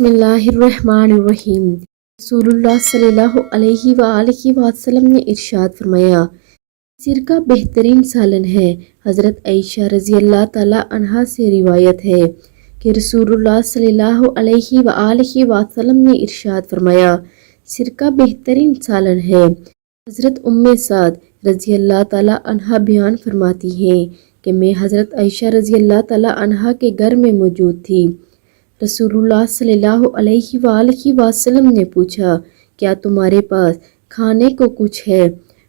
بسم اللہ الرحمن الرحیم۔ رسول اللہ صلی اللہ علیہ وآلہ وسلم نے ارشاد فرمایا، سرکہ بہترین سالن ہے۔ حضرت عائشہ رضی اللہ تعالیٰ عنہا سے روایت ہے کہ رسول اللہ صلی اللہ علیہ وآلہ وسلم نے ارشاد فرمایا، سرکہ بہترین سالن ہے۔ حضرت سعد رضی اللہ تعالیٰ عنہا بیان فرماتی ہیں کہ میں حضرت عائشہ رضی اللہ تعالیٰ عنہا کے گھر میں موجود تھی۔ رسول اللہ صلی اللہ علیہ وآلہ وسلم نے پوچھا، کیا تمہارے پاس کھانے کو کچھ ہے؟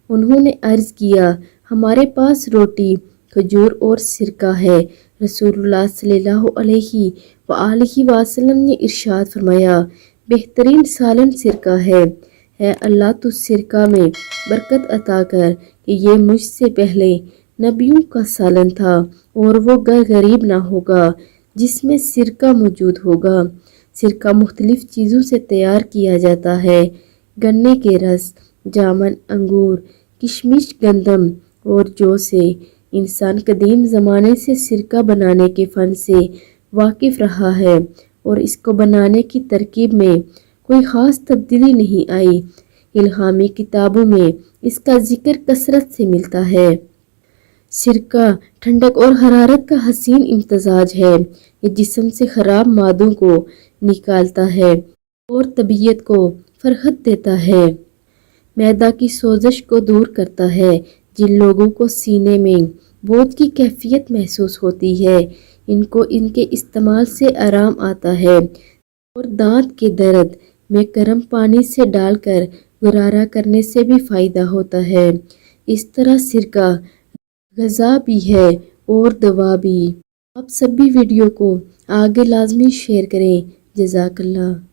انہوں نے عرض کیا، ہمارے پاس روٹی، کھجور اور سرکہ ہے۔ رسول اللہ صلی اللہ علیہ وآلہ وسلم نے ارشاد فرمایا، بہترین سالن سرکہ ہے۔ اے اللہ تو سرکہ میں برکت عطا کر کہ یہ مجھ سے پہلے نبیوں کا سالن تھا اور وہ گھر غریب نہ ہوگا جس میں سرکہ موجود ہوگا۔ سرکہ مختلف چیزوں سے تیار کیا جاتا ہے، گنے کے رس، جامن، انگور، کشمش، گندم اور جو سے۔ انسان قدیم زمانے سے سرکہ بنانے کے فن سے واقف رہا ہے اور اس کو بنانے کی ترکیب میں کوئی خاص تبدیلی نہیں آئی۔ الہامی کتابوں میں اس کا ذکر کثرت سے ملتا ہے۔ سرکہ ٹھنڈک اور حرارت کا حسین امتزاج ہے۔ یہ جسم سے خراب مادوں کو نکالتا ہے اور طبیعت کو فرحت دیتا ہے۔ معدہ کی سوزش کو دور کرتا ہے۔ جن لوگوں کو سینے میں بوجھ کی کیفیت محسوس ہوتی ہے، ان کو ان کے استعمال سے آرام آتا ہے اور دانت کے درد میں گرم پانی سے ڈال کر غرارہ کرنے سے بھی فائدہ ہوتا ہے۔ اس طرح سرکہ غذا بھی ہے اور دوا بھی۔ آپ سب بھی ویڈیو کو آگے لازمی شیئر کریں۔ جزاک اللہ۔